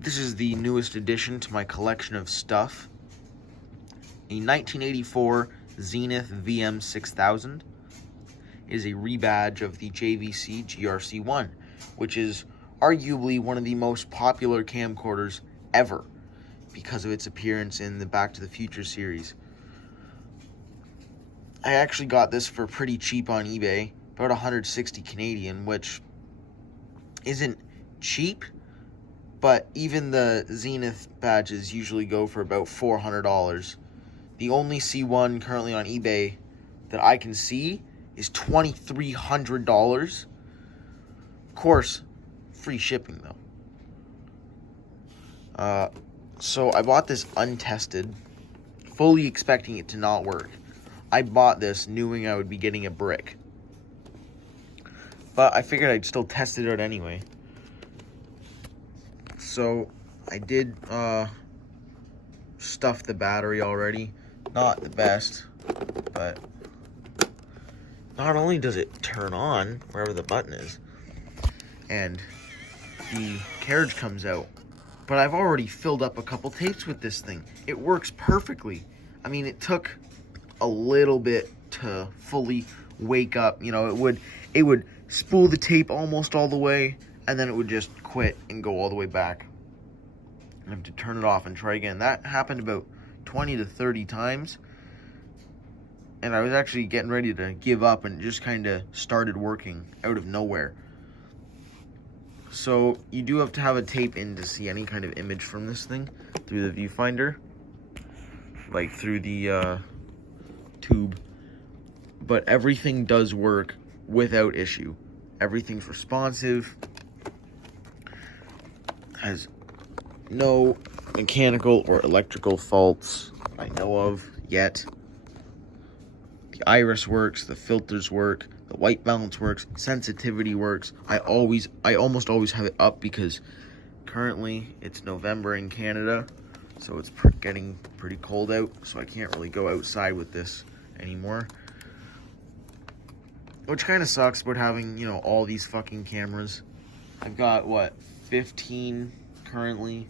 This is the newest addition to my collection of stuff. A 1984 Zenith VM-6000 is a rebadge of the JVC GR-C1, which is arguably one of the most popular camcorders ever because of its appearance in the Back to the Future series. I actually got this for pretty cheap on eBay, about 160 Canadian, which isn't cheap, but even the Zenith badges usually go for about $400. The only C1 currently on eBay that I can see is $2,300. Of course, free shipping though. So I bought this untested, fully expecting it to not work. I bought this knowing I would be getting a brick, but I figured I'd still test it out anyway. So I did stuff the battery already. Not the best, but not only does it turn on wherever the button is and the carriage comes out, but I've already filled up a couple tapes with this thing. It works perfectly. I mean, it took a little bit to fully wake up. You know, it would spool the tape almost all the way, and then it would just quit and go all the way back. I have to turn it off and try again. That happened about 20 to 30 times, and I was actually getting ready to give up, and it just kind of started working out of nowhere. So you do have to have a tape in to see any kind of image from this thing through the viewfinder, like through the tube. But everything does work without issue. Everything's responsive, has no mechanical or electrical faults I know of yet. The iris works, the filters work, the white balance works, sensitivity works. I almost always have it up because currently it's November in Canada, so it's getting pretty cold out, so I can't really go outside with this anymore. Which kind of sucks about having, you know, all these fucking cameras. I've got, what, 15 currently?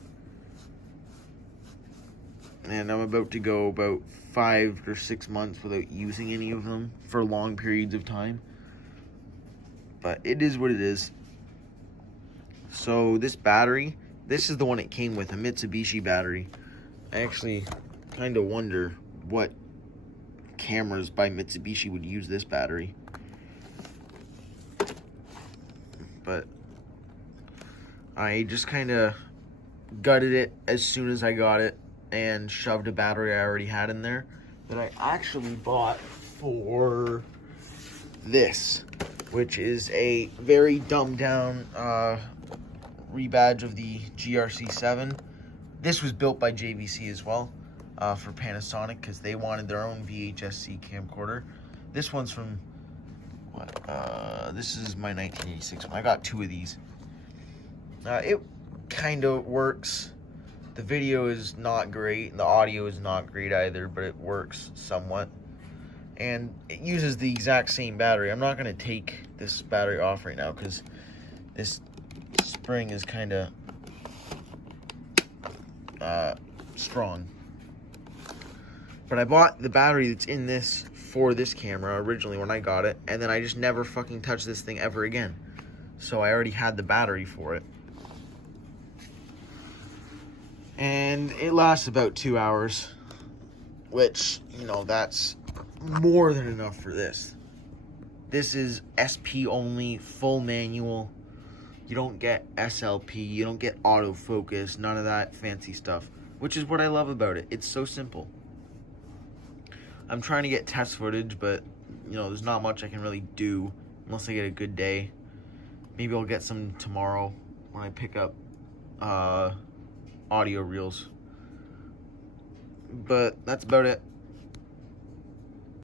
And I'm about to go about 5 or 6 months without using any of them for long periods of time. But it is what it is. So this battery, this is the one it came with, a Mitsubishi battery. I actually kind of wonder what cameras by Mitsubishi would use this battery. But I just kind of gutted it as soon as I got it and shoved a battery I already had in there that I actually bought for this, which is a very dumbed down rebadge of the GR-C7. This was built by JVC as well for Panasonic because they wanted their own VHS-C camcorder. This one's from this is my 1986 one. I got 2 of these. It kind of works. The video is not great, and the audio is not great either, but it works somewhat. And it uses the exact same battery. I'm not going to take this battery off right now because this spring is kind of strong. But I bought the battery that's in this for this camera originally when I got it, and then I just never fucking touched this thing ever again. So I already had the battery for it. And it lasts about 2 hours, which, you know, that's more than enough for this. This is SP only, full manual. You don't get SLP, you don't get autofocus, none of that fancy stuff, which is what I love about it. It's so simple. I'm trying to get test footage, but, you know, there's not much I can really do unless I get a good day. Maybe I'll get some tomorrow when I pick up audio reels. But that's about it.